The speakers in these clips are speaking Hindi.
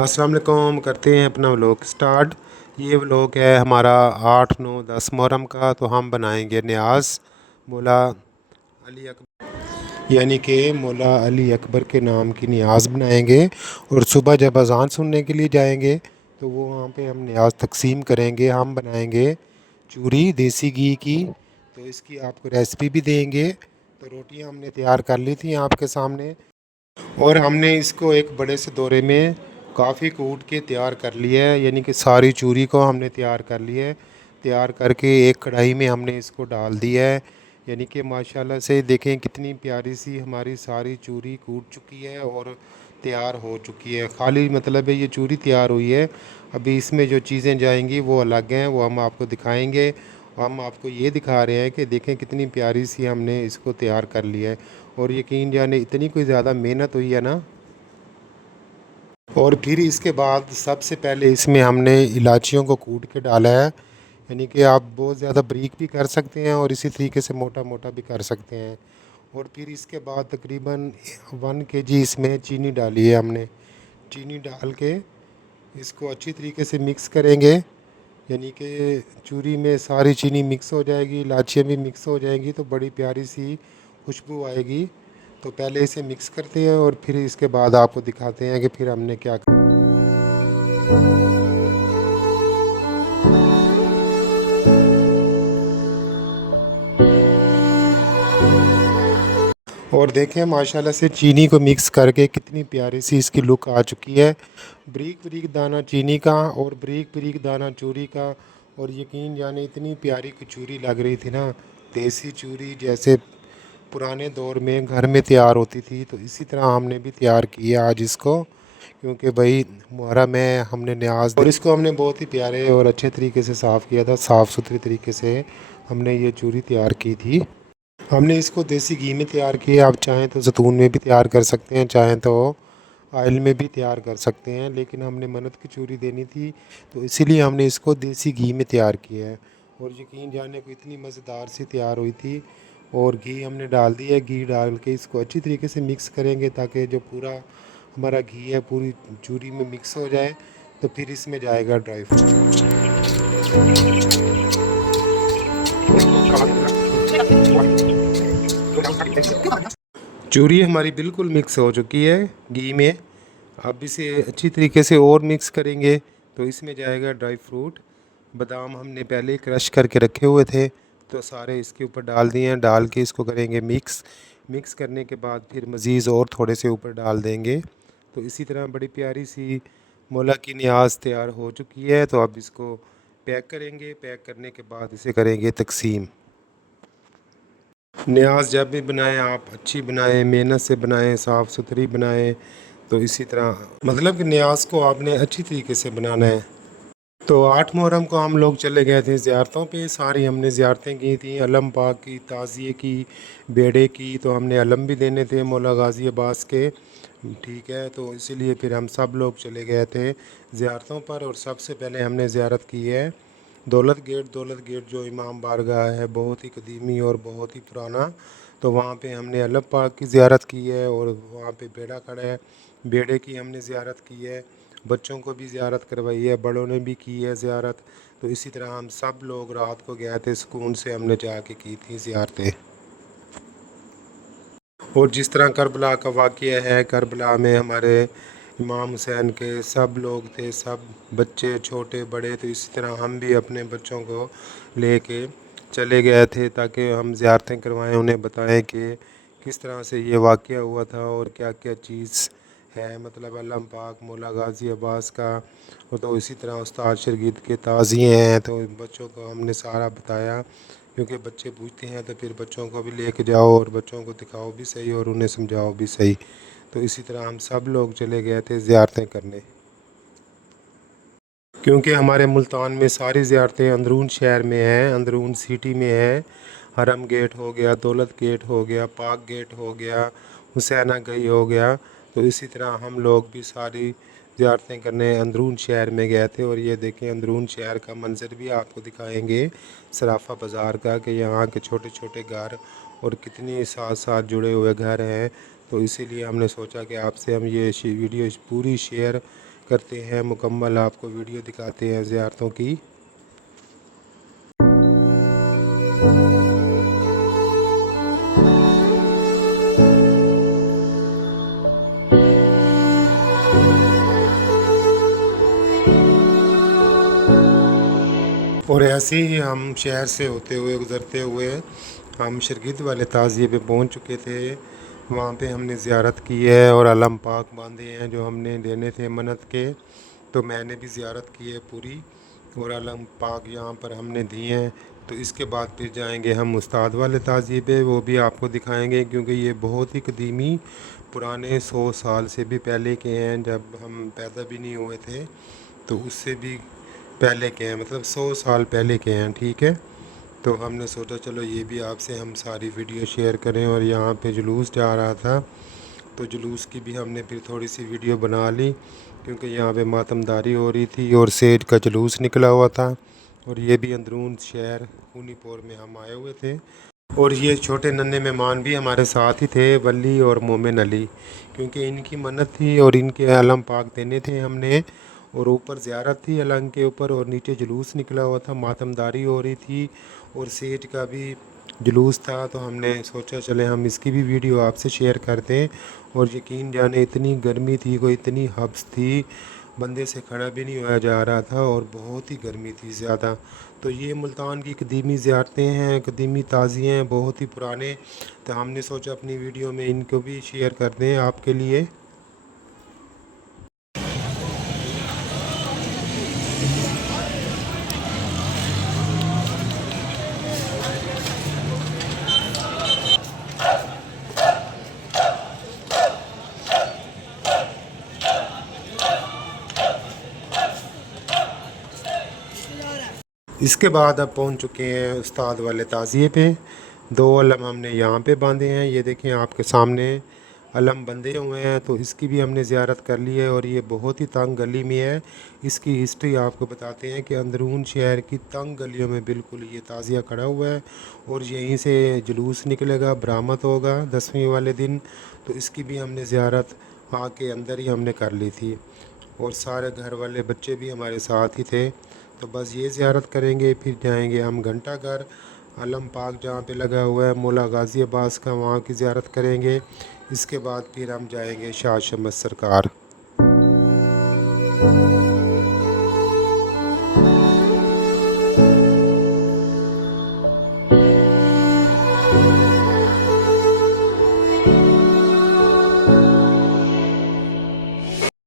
अस्सलाम वालेकुम। करते हैं अपना व्लॉग स्टार्ट। ये व्लॉग है हमारा 8, 9, 10 मुहर्रम का। तो हम बनाएंगे न्याज़ मौला अली अकबर, यानी कि मौला अली अकबर के नाम की न्याज़ बनाएंगे। और सुबह जब अज़ान सुनने के लिए जाएंगे तो वो वहाँ पे हम न्याज़ तकसीम करेंगे। हम बनाएंगे चूरी देसी घी की, तो इसकी आपको रेसिपी भी देंगे। तो रोटियाँ हमने तैयार कर ली थी आपके सामने, और हमने इसको एक बड़े से दौरे में काफ़ी कूट के तैयार कर लिया है, यानी कि सारी चूरी को हमने तैयार कर लिया है। तैयार करके एक कढ़ाई में हमने इसको डाल दिया है। यानी कि माशाल्लाह से देखें कितनी प्यारी सी हमारी सारी चूरी कूट चुकी है और तैयार हो चुकी है। खाली मतलब है ये चूरी तैयार हुई है। अभी इसमें जो चीज़ें जाएंगी वो अलग हैं, वो हम आपको दिखाएंगे। हम आपको ये दिखा रहे हैं कि देखें कितनी प्यारी सी हमने इसको तैयार कर लिया है। और यकीन जाने इतनी कोई ज़्यादा मेहनत हुई है ना। और फिर इसके बाद सबसे पहले इसमें हमने इलाचियों को कूट के डाला है। यानी कि आप बहुत ज़्यादा बारीक भी कर सकते हैं और इसी तरीके से मोटा मोटा भी कर सकते हैं। और फिर इसके बाद तकरीबन 1 kg इसमें चीनी डाली है हमने। चीनी डाल के इसको अच्छी तरीके से मिक्स करेंगे। यानी कि चूरी में सारी चीनी मिक्स हो जाएगी, इलायचियाँ भी मिक्स हो जाएंगी, तो बड़ी प्यारी सी खुशबू आएगी। तो पहले इसे मिक्स करते हैं और फिर इसके बाद आपको दिखाते हैं कि फिर हमने क्या और देखें माशाल्लाह से चीनी को मिक्स करके कितनी प्यारी सी इसकी लुक आ चुकी है। बारीक बारीक दाना चीनी का और बारीक बारीक दाना चूरी का। और यकीन जाने इतनी प्यारी कचूरी लग रही थी ना, देसी चूरी जैसे पुराने दौर में घर में तैयार होती थी। तो इसी तरह हमने भी तैयार की है आज इसको, क्योंकि भाई मुहर्रम है, हमने न्याज और इसको हमने बहुत ही प्यारे और अच्छे तरीके से साफ़ किया था। साफ़ सुथरी तरीके से हमने ये चूरी तैयार की थी। हमने इसको देसी घी में तैयार किया। आप चाहें तो ज़ैतून में भी तैयार कर सकते हैं, चाहें तो ऑयल में भी तैयार कर सकते हैं, लेकिन हमने मन्नत की चूरी देनी थी तो इसीलिए हमने इसको देसी घी में तैयार किया है। और यकीन जाने को इतनी मज़ेदार सी तैयार हुई थी। और घी हमने डाल दिया है। घी डाल के इसको अच्छी तरीके से मिक्स करेंगे ताकि जो पूरा हमारा घी है पूरी चूरी में मिक्स हो जाए। तो फिर इसमें जाएगा ड्राई फ्रूट। चूरी हमारी बिल्कुल मिक्स हो चुकी है घी में। अब इसे अच्छी तरीके से और मिक्स करेंगे। तो इसमें जाएगा ड्राई फ्रूट। बादाम हमने पहले ही क्रश करके रखे हुए थे, तो सारे इसके ऊपर डाल दिए हैं। डाल के इसको करेंगे मिक्स। मिक्स करने के बाद फिर मज़ीद और थोड़े से ऊपर डाल देंगे। तो इसी तरह बड़ी प्यारी सी मौला की न्याज़ तैयार हो चुकी है। तो अब इसको पैक करेंगे। पैक करने के बाद इसे करेंगे तकसीम। न्याज़ जब भी बनाएं आप अच्छी बनाएं, मेहनत से बनाएं, साफ़ सुथरी बनाएं। तो इसी तरह मतलब कि न्याज़ को आपने अच्छी तरीके से बनाना है। तो 8 मुहर्रम को हम लोग चले गए थे ज़ियारतों पे। सारी हमने ज़ियारतें की थी, अलम पाक की, ताज़िए की, बेड़े की। तो हमने अलम भी देने थे मौला गाज़ी अब्बास के। ठीक है, तो इसीलिए फिर हम सब लोग चले गए थे ज़ियारतों पर। और सबसे पहले हमने ज़ियारत की है दौलत गेट। दौलत गेट जो इमाम बारगाह है, बहुत ही कदीमी और बहुत ही पुराना। तो वहाँ पे हमने अलम पाक की ज़ियारत की है और वहाँ पे बेड़ा खड़ा है, बेड़े की हमने ज़ियारत की है। बच्चों को भी ज़ियारत करवाई है, बड़ों ने भी की है ज़ियारत। तो इसी तरह हम सब लोग रात को गए थे, सुकून से हमने जाके की थी ज़ियारतें। और जिस तरह करबला का वाक़या है, करबला में हमारे इमाम हुसैन के सब लोग थे, सब बच्चे छोटे बड़े। तो इसी तरह हम भी अपने बच्चों को लेके चले गए थे ताकि हम ज़ियारतें करवाएं, उन्हें बताएं कि किस तरह से ये वाक़या हुआ था और क्या क्या चीज़ है, मतलब अलम पाक मौला गाज़ी अब्बास का। और तो इसी तरह उस्ताद शरगीद के ताज़िए हैं। तो बच्चों को हमने सारा बताया, क्योंकि बच्चे पूछते हैं तो फिर बच्चों को भी लेके जाओ और बच्चों को दिखाओ भी सही और उन्हें समझाओ भी सही। तो इसी तरह हम सब लोग चले गए थे ज़ियारतें करने, क्योंकि हमारे मुल्तान में सारी ज़ियारतें अंदरून शहर में हैं, अंदरून सिटी में हैं। हरम गेट हो गया, दौलत गेट हो गया, पाक गेट हो गया, हुसैना गई हो गया। तो इसी तरह हम लोग भी सारी ज़ियारतें करने अंदरून शहर में गए थे। और ये देखें अंदरून शहर का मंज़र भी आपको दिखाएंगे, सराफ़ा बाज़ार का, कि यहाँ के छोटे छोटे घर और कितनी साथ साथ जुड़े हुए घर हैं। तो इसीलिए हमने सोचा कि आपसे हम ये वीडियो पूरी शेयर करते हैं मुकम्मल, आपको वीडियो दिखाते हैं ज़ियारतों की। और ऐसे ही हम शहर से होते हुए गुज़रते हुए हम शरगिद वाले ताज़िए पे पहुंच चुके थे। वहाँ पे हमने ज़ियारत की है और अलम पाक बांधे हैं जो हमने देने थे मन्नत के, तो मैंने भी ज़ियारत की है पूरी और अलम पाक यहाँ पर हमने दिए हैं। तो इसके बाद फिर जाएंगे हम उस्ताद वाले ताज़िए पे, वो भी आपको दिखाएंगे क्योंकि ये बहुत ही कदीमी पुराने 100 साल से भी पहले के हैं, जब हम पैदा भी नहीं हुए थे तो उससे भी पहले के हैं, मतलब 100 साल पहले के हैं। ठीक है, तो हमने सोचा चलो ये भी आपसे हम सारी वीडियो शेयर करें। और यहाँ पे जुलूस जा रहा था तो जुलूस की भी हमने फिर थोड़ी सी वीडियो बना ली क्योंकि यहाँ पे मातमदारी हो रही थी और सेठ का जुलूस निकला हुआ था। और ये भी अंदरून शहर खूनीपोर में हम आए हुए थे। और ये छोटे नन्हे मेहमान भी हमारे साथ ही थे, वली और मोमिन अली, क्योंकि इनकी मन्नत थी और इनके अलम पाक देने थे हमने। और ऊपर ज़ियारत थी अलंग के ऊपर और नीचे जुलूस निकला हुआ था, मातमदारी हो रही थी और सेठ का भी जुलूस था। तो हमने सोचा चले हम इसकी भी वीडियो आपसे शेयर कर दें। और यकीन जाने इतनी गर्मी थी, कोई इतनी हब्स थी, बंदे से खड़ा भी नहीं होया जा रहा था और बहुत ही गर्मी थी ज़्यादा। तो ये मुल्तान की कदीमी ज़ियारतें हैं, कदीमी ताज़िए हैं, बहुत ही पुराने। तो हमने सोचा अपनी वीडियो में इनको भी शेयर कर दें आपके लिए। इसके बाद अब पहुंच चुके हैं उस्ताद वाले ताज़िए पे। 2 अलम हमने यहाँ पे बांधे हैं, ये देखें आपके सामने अलम बंधे हुए हैं। तो इसकी भी हमने ज़ियारत कर ली है और ये बहुत ही तंग गली में है। इसकी हिस्ट्री आपको बताते हैं कि अंदरून शहर की तंग गलियों में बिल्कुल ये ताज़िया खड़ा हुआ है और यहीं से जुलूस निकलेगा, बरामद होगा 10वीं वाले दिन। तो इसकी भी हमने ज़ियारत आके अंदर ही हमने कर ली थी और सारे घर वाले बच्चे भी हमारे साथ ही थे। तो बस ये ज़ियारत करेंगे, फिर जाएंगे हम घंटा घर अलम पाक जहाँ पे लगा हुआ है मौला गाज़ी अब्बास का, वहाँ की ज़ियारत करेंगे। इसके बाद फिर हम जाएंगे शाह शमस सरकार।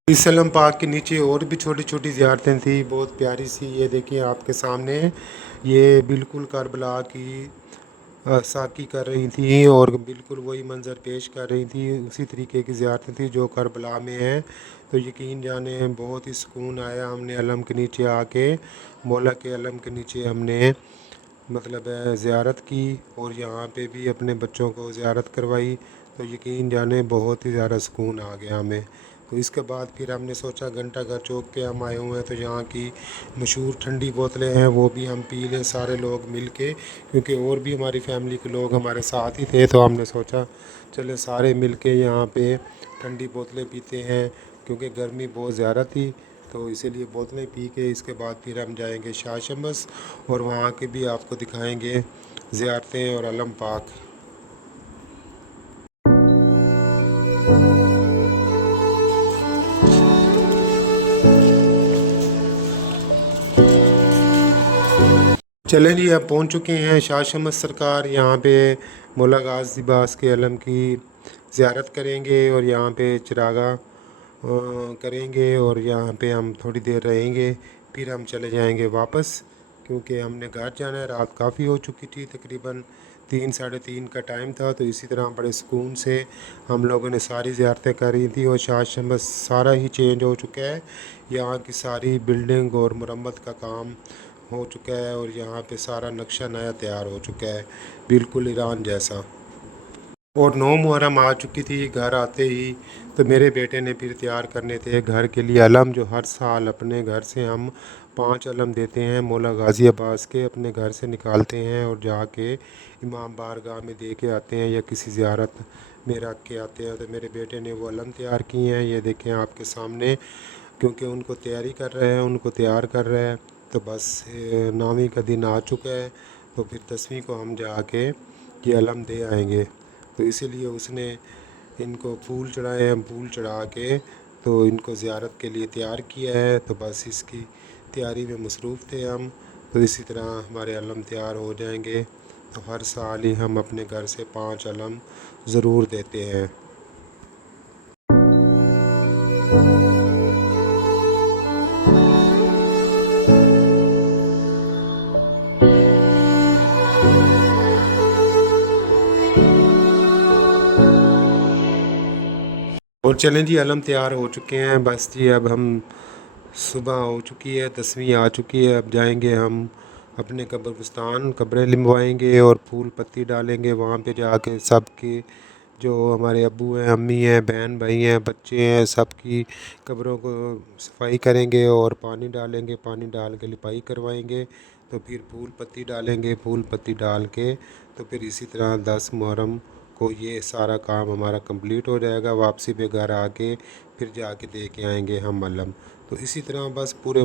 इस अलम पाक के नीचे और भी छोटी छोटी ज़ियारतें थी, बहुत प्यारी सी। ये देखिए आपके सामने, ये बिल्कुल करबला की साकी कर रही थी और बिल्कुल वही मंज़र पेश कर रही थी, उसी तरीके की ज़ियारतें थी जो करबला में है। तो यकीन जाने बहुत ही सुकून आया, हमने अलम के नीचे आके मौला के अलम के नीचे हमने मतलब ज़ियारत की और यहाँ पे भी अपने बच्चों को ज़ियारत करवाई। तो यकीन जाने बहुत ही ज़्यादा सुकून आ गया हमें। तो इसके बाद फिर हमने सोचा घंटा घर चौक के हम आए हुए हैं तो यहाँ की मशहूर ठंडी बोतलें हैं वो भी हम पी लें सारे लोग मिल के, क्योंकि और भी हमारी फैमिली के लोग हमारे साथ ही थे। तो हमने सोचा चले सारे मिल के यहाँ पे ठंडी बोतलें पीते हैं क्योंकि गर्मी बहुत ज़्यादा थी। तो इसीलिए बोतलें पी के इसके बाद फिर हम जाएंगे शाह शमस और वहाँ के भी आपको दिखाएंगे ज़ियारतें और अलम पाक। चलें जी, अब पहुंच चुके हैं शाह शमस सरकार। यहाँ पे मौला गाज़ी अब्बास के अलम की ज़ियारत करेंगे और यहाँ पे चिरागा करेंगे और यहाँ पे हम थोड़ी देर रहेंगे, फिर हम चले जाएंगे वापस क्योंकि हमने घर जाना है। रात काफ़ी हो चुकी थी, तकरीबन 3 साढ़े 3 का टाइम था। तो इसी तरह बड़े सुकून से हम लोगों ने सारी ज़ियारतें करी थी और शाह शमस सारा ही चेंज हो चुका है। यहाँ की सारी बिल्डिंग और मरम्मत का काम हो चुका है और यहाँ पे सारा नक्शा नया तैयार हो चुका है, बिल्कुल ईरान जैसा। और 9 मुहर्रम आ चुकी थी। घर आते ही तो मेरे बेटे ने फिर तैयार करने थे घर के लिए अलम, जो हर साल अपने घर से हम 5 अलम देते हैं मौला गाज़ी अब्बास के, अपने घर से निकालते हैं और जाके इमाम बारगाह में दे के आते हैं या किसी ज़ियारत में रख के आते हैं। तो मेरे बेटे ने वो अलम तैयार किए हैं, ये देखें आपके सामने, क्योंकि उनको तैयारी कर रहे हैं, उनको तैयार कर रहे हैं। तो बस 9वीं का दिन आ चुका है, तो फिर 10वीं को हम जाके ये अलम दे आएंगे। तो इसीलिए उसने इनको फूल चढ़ाए हैं, फूल चढ़ा के तो इनको ज़ियारत के लिए तैयार किया है। तो बस इसकी तैयारी में मसरूफ़ थे हम। तो इसी तरह हमारे अलम तैयार हो जाएंगे। तो हर साल ही हम अपने घर से 5 अलम ज़रूर देते हैं। और चलें जी, अलम तैयार हो चुके हैं। बस जी अब हम सुबह हो चुकी है, 10वीं आ चुकी है। अब जाएंगे हम अपने कब्रिस्तान, कब्रें लिमवाएंगे और फूल पत्ती डालेंगे वहाँ पे जाके। सबके जो हमारे अब्बू हैं, अम्मी हैं, बहन भाई हैं, बच्चे हैं, सबकी कब्रों को सफाई करेंगे और पानी डालेंगे, पानी डाल के लिपाई करवाएंगे। तो फिर फूल पत्ती डालेंगे, फूल पत्ती डाल के तो फिर इसी तरह 10 मुहर्रम को ये सारा काम हमारा कंप्लीट हो जाएगा। वापसी पे घर आके फिर जाके दे के आएंगे हम अलम। तो इसी तरह बस पूरे